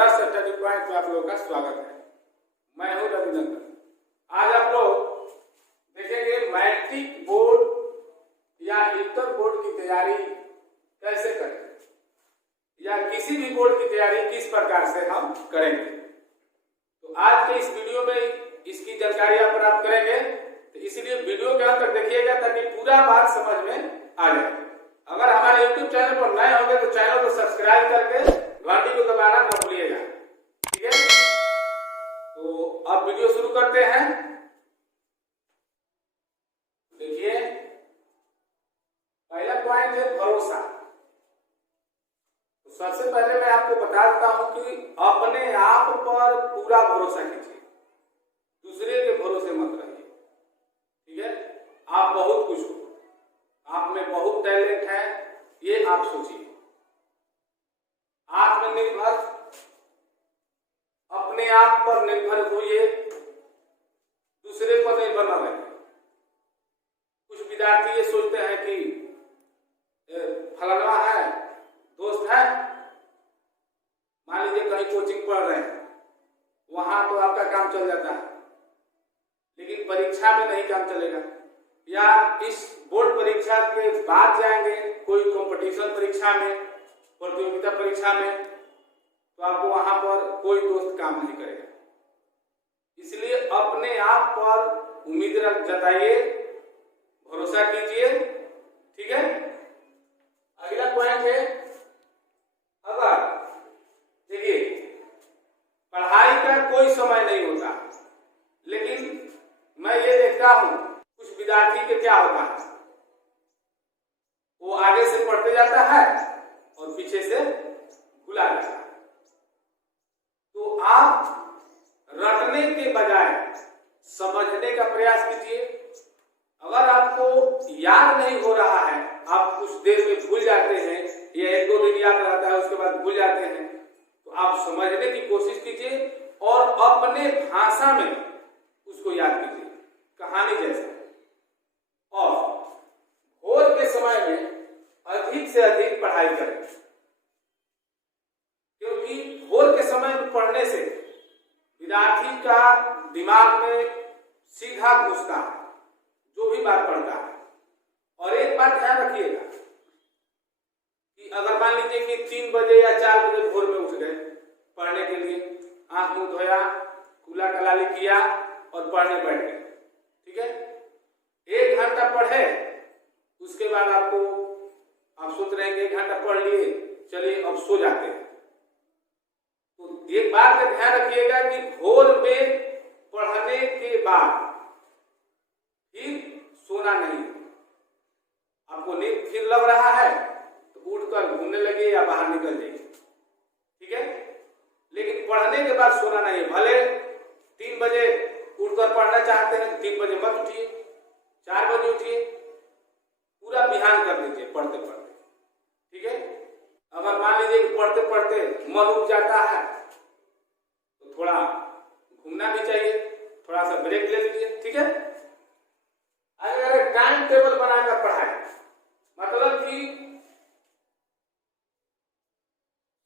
10 study point में आप लोगों का स्वागत है। मैं हूं रविनंदन। आज आप लोग देखेंगे मैट्रिक बोर्ड या इंटर बोर्ड की तैयारी कैसे करें या किसी भी बोर्ड की तैयारी किस प्रकार से हम करेंगे। तो आज के इस वीडियो में इसकी जानकारी आप प्राप्त करेंगे, तो इसलिए वीडियो के अंत तक देखिएगा ताकि पूरा बात समझ में आ जाए। अगर हमारे YouTube चैनल पर नए होंगे तो चैनल को सब्सक्राइब करके घंटी को दबाना न भूलिएगा, ठीक है। तो अब वीडियो शुरू करते हैं। देखिए, पहला पॉइंट है भरोसा। तो सबसे पहले मैं आपको बता देता हूं कि अपने आप पर पूरा भरोसा कीजिए, दूसरे के भरोसे मत रहिए, ठीक है। आप बहुत कुछ हो, आप में बहुत टैलेंट है, ये आप सोचिए। आत्मनिर्भर, अपने आप पर निर्भर होइए, दूसरे पर निर्भर न रहिए। कुछ विद्यार्थी ये सोचते हैं कि फलाना है, दोस्त है, मान लीजिए कहीं कोचिंग पढ़ रहे हैं, वहां तो आपका काम चल जाता है, लेकिन परीक्षा में नहीं काम चलेगा। या इस बोर्ड परीक्षा के बाद जाएंगे कोई कंपटीशन परीक्षा में, प्रतियोगिता परीक्षा में, तो आपको वहां पर कोई दोस्त काम नहीं करेगा। इसलिए अपने आप पर उम्मीद जताइए, भरोसा कीजिए, ठीक है। अगला पॉइंट है, अगर देखिए पढ़ाई का कोई समय नहीं होता, लेकिन मैं ये देखता हूं कुछ विद्यार्थी के क्या होता है, वो आगे से पढ़ते जाता है और पीछे से भुला जाता है। तो आप रटने के बजाय समझने का प्रयास कीजिए। अगर आपको याद नहीं हो रहा है, आप कुछ देर में भूल जाते हैं या 1-2 दिन याद रहता है उसके बाद भूल जाते हैं, तो आप समझने की कोशिश कीजिए और अपने भाषा में उसको याद कीजिए, कहानी जैसा। और भोर के समय में अधिक से अधिक पढ़ाई करें, क्योंकि भोर के समय में पढ़ने से विद्यार्थी का दिमाग में सीधा घुसता है जो भी बात पढ़ता है। और एक बात ध्यान रखिएगा कि अगर मान लीजिए कि 3 बजे या 4 बजे भोर में उठ गए पढ़ने के लिए, आंख मुंह धोया, कुल्ला कलाली किया और पढ़ने बैठ गए, ठीक है। 1 घंटा पढ़े, उसके बाद आप सोच रहे हैं कि 1 घंटा पढ़ लिए, चलिए अब सो जाते हैं। तो एक बात का ध्यान रखिएगा कि भोर में पढ़ने के बाद फिर सोना नहीं। आपको नींद फिर लग रहा है तो उठकर घूमने लगे या बाहर निकल जाइए, ठीक है। लेकिन पढ़ने के बाद सोना नहीं। भले 3 बजे उठकर पढ़ना चाहते हैं, 3 बजे मत उठिए, 4 बजे उठिए, पूरा बिहान कर दीजिए पढ़ते पढ़ते, ठीक है। अगर मान लीजिए कि पढ़ते पढ़ते मन उब जाता है तो थोड़ा घूमना भी चाहिए, थोड़ा सा ब्रेक ले लीजिए, ठीक है। अगर टाइम टेबल बनाकर पढ़ाए, मतलब कि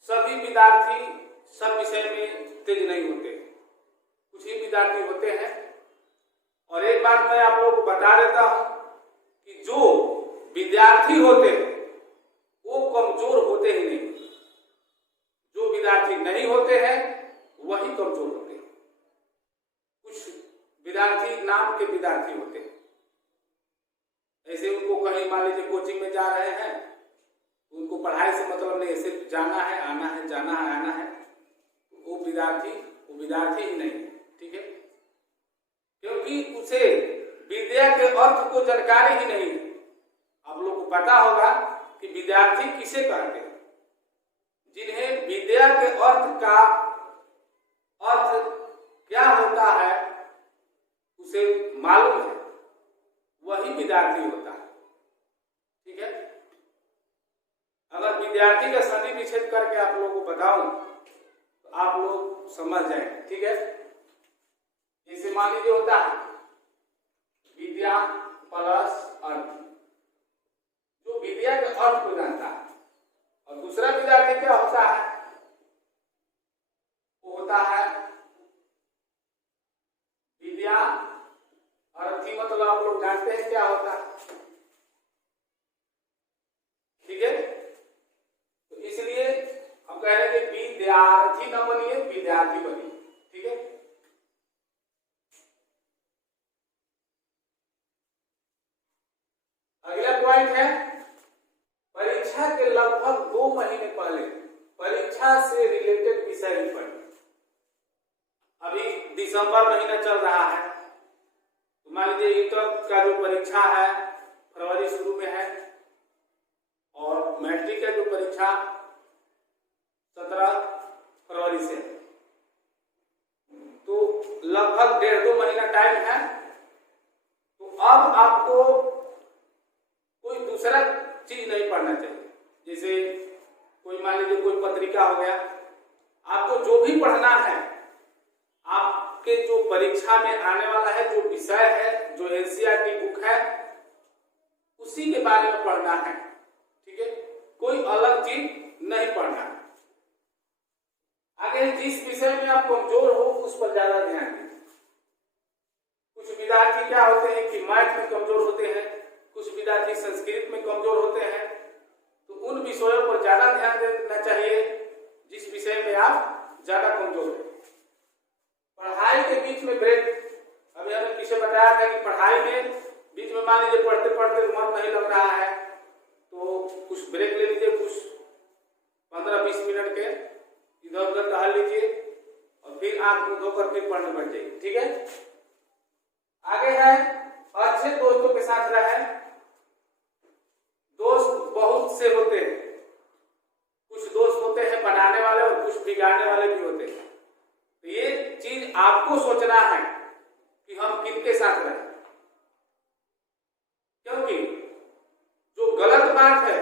सभी विद्यार्थी सब विषय में तेज नहीं होते, कुछ ही विद्यार्थी होते हैं। और एक बात मैं आप लोगों को बता देता हूं कि जो विद्यार्थी होते हैं वो कमजोर होते ही नहीं, जो विद्यार्थी नहीं होते हैं वही कमजोर होते हैं। कुछ विद्यार्थी नाम के विद्यार्थी होते हैं, ऐसे उनको कहीं मान लीजिए कोचिंग में जा रहे हैं, उनको पढ़ाई से मतलब नहीं, सिर्फ जाना है, आना है, जाना है, आना है, तो वो विद्यार्थी ही नहीं, ठीक है। क्योंकि उसे विद्या के अर्थ को जानकारी ही नहीं है। आप लोग को पता होगा कि विद्यार्थी किसे कहते हैं, जिन्हें विद्या के अर्थ का अर्थ क्या होता है उसे मालूम है, वही विद्यार्थी होता है, ठीक है। अगर विद्यार्थी का सदी विच्छेद करके आप लोगों को बताऊं तो आप लोग समझ जाएंगे, ठीक है। जैसे मान लीजिए होता है विद्या प्लस अर्थ, जो विद्या के अर्थ को जानता है, और दूसरा विद्यार्थी क्या होता है विद्यार्थी न बनिए, विद्यार्थी बनिए। ठीक है। अगला पॉइंट है, परीक्षा के लगभग 2 महीने पहले परीक्षा से रिलेटेड विषय ही पढ़िए। अभी दिसंबर महीना चल रहा है, तो मान लीजिए इंटर का जो परीक्षा है फरवरी शुरू में है, और मैट्रिक का जो परीक्षा 17 फरवरी से, तो लगभग 1.5-2 महीना टाइम है। तो अब आपको कोई दूसरा चीज नहीं पढ़ना चाहिए। जैसे कोई मान लीजिए कोई पत्रिका हो गया, आपको जो भी पढ़ना है, आपके जो परीक्षा में आने वाला है, जो विषय है, जो एनसीईआरटी बुक है, उसी के बारे में पढ़ना है। ठीक है, कोई अलग चीज नहीं पढ़ना है। आगे जिस विषय में आप कमजोर हो उस पर ज्यादा ध्यान दें। कुछ विद्यार्थी क्या होते हैं कि मैथ में कमजोर होते हैं, कुछ विद्यार्थी संस्कृत में कमजोर होते हैं, तो उन विषयों पर ज्यादा ध्यान देना चाहिए जिस विषय में आप ज्यादा कमजोर हैं। पढ़ाई के बीच में ब्रेक, अभी हमने पीछे बताया था कि पढ़ाई में बीच में मान लीजिए पढ़ते पढ़ते मन नहीं लग रहा है, तो कुछ ब्रेक ले लीजिए, कुछ 15-20 मिनट के इधर उधर टहल लीजिए, और फिर आंख मुंह धोकर फिर पढ़ने बैठ जाइए। ठीक है। आगे है, अच्छे दोस्तों के साथ रहें। दोस्त बहुत से होते हैं, कुछ दोस्त होते हैं बनाने वाले और कुछ बिगाड़ने वाले भी होते हैं। तो ये चीज आपको सोचना है कि हम किनके साथ रहें, क्योंकि जो गलत बात है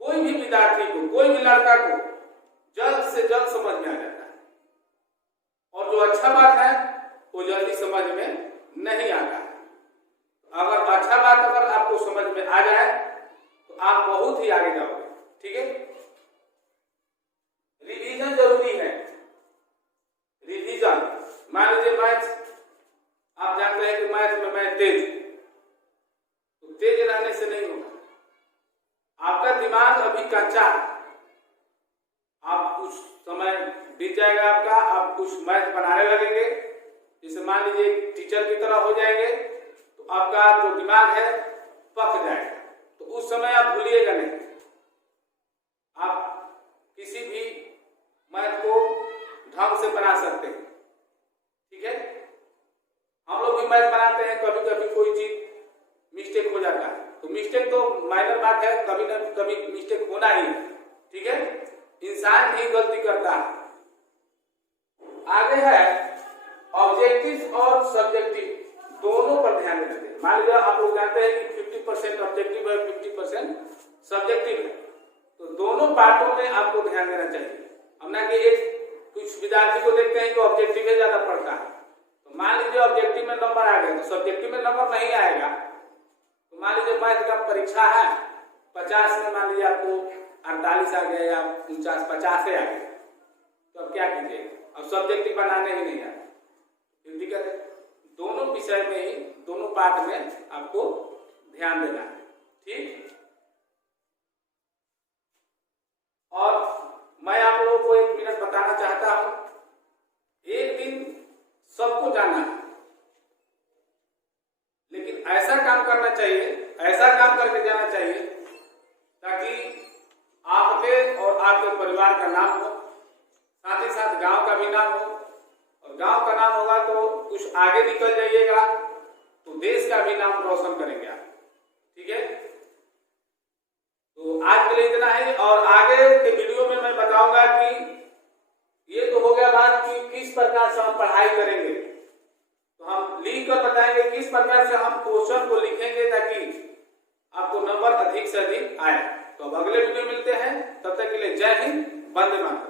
कोई भी विद्यार्थी को, कोई भी लड़का को जल्द से जल्द समझ में आ जाता है, और जो अच्छा बात है वो जल्दी समझ में नहीं आता है। अगर अच्छा बात अगर आपको समझ में आ जाए तो आप बहुत ही आगे जाओगे। ठीक है। रिवीजन जरूरी है। रिवीजन, मान लीजिए मैथ, आप जानते हैं कि मैथ में मैं तेज, तो तेज रहने से नहीं होगा। आपका दिमाग अभी कच्चा, आप कुछ समय बीत जाएगा आपका, आप कुछ मैथ बनाने लगेंगे, जैसे मान लीजिए टीचर की तरह हो जाएंगे, तो आपका जो दिमाग है पक जाएगा, तो उस समय आप भूलिएगा नहीं। आप किसी भी मैथ को ढंग से बना सकते हैं। ठीक है। हम लोग भी मैथ बनाते हैं, कभी कभी कोई चीज मिस्टेक हो जाता है, तो मिस्टेक तो माइनर बात है, कभी ना कभी मिस्टेक होना ही है। ठीक है। इंसान ही गलती करता है। आगे है, ऑब्जेक्टिव और सब्जेक्टिव दोनों पर ध्यान देना चाहिए। मान लीजिए आप लोग जानते हैं कि 50% ऑब्जेक्टिव है, 50% सब्जेक्टिव है, तो दोनों पार्टों में आपको ध्यान देना चाहिए। अब ना कि एक कुछ विद्यार्थी को देखते हैं कि ऑब्जेक्टिव में ज्यादा पढ़ता है, तो मान लीजिए ऑब्जेक्टिव में नंबर आ गए तो सब्जेक्टिव में नंबर नहीं आएगा। तो मान लीजिए मैथ का परीक्षा है, 50 में मान लीजिए आपको 48 आ गया या 49, 50 आ गया, तो अब क्या कीजिए, अब सब्जेक्टिव बनाने ही नहीं आए, फिर दिक्कत है। दोनों विषय में ही, दोनों पार्ट में आपको ध्यान देना है। ठीक। और मैं आप लोगों को 1 मिनट बताना चाहता हूं, एक दिन सबको जाना है, लेकिन ऐसा काम करना चाहिए, ऐसा काम करके जाना चाहिए ताकि आपके और आपके परिवार का नाम हो, साथ ही साथ गांव का भी नाम हो, और गांव का नाम होगा तो कुछ आगे निकल जाइएगा तो देश का भी नाम रोशन करेंगे आप। ठीक है। तो आज के लिए इतना ही, और आगे के वीडियो में मैं बताऊंगा कि ये तो हो गया बात कि किस प्रकार से हम पढ़ाई करेंगे, तो हम लिख कर बताएंगे किस प्रकार से हम क्वेश्चन को लिखेंगे ताकि आपको नंबर अधिक से अधिक आए। तो अब अगले वीडियो मिलते हैं, तब तक के लिए जय हिंद, वंदे मातरम।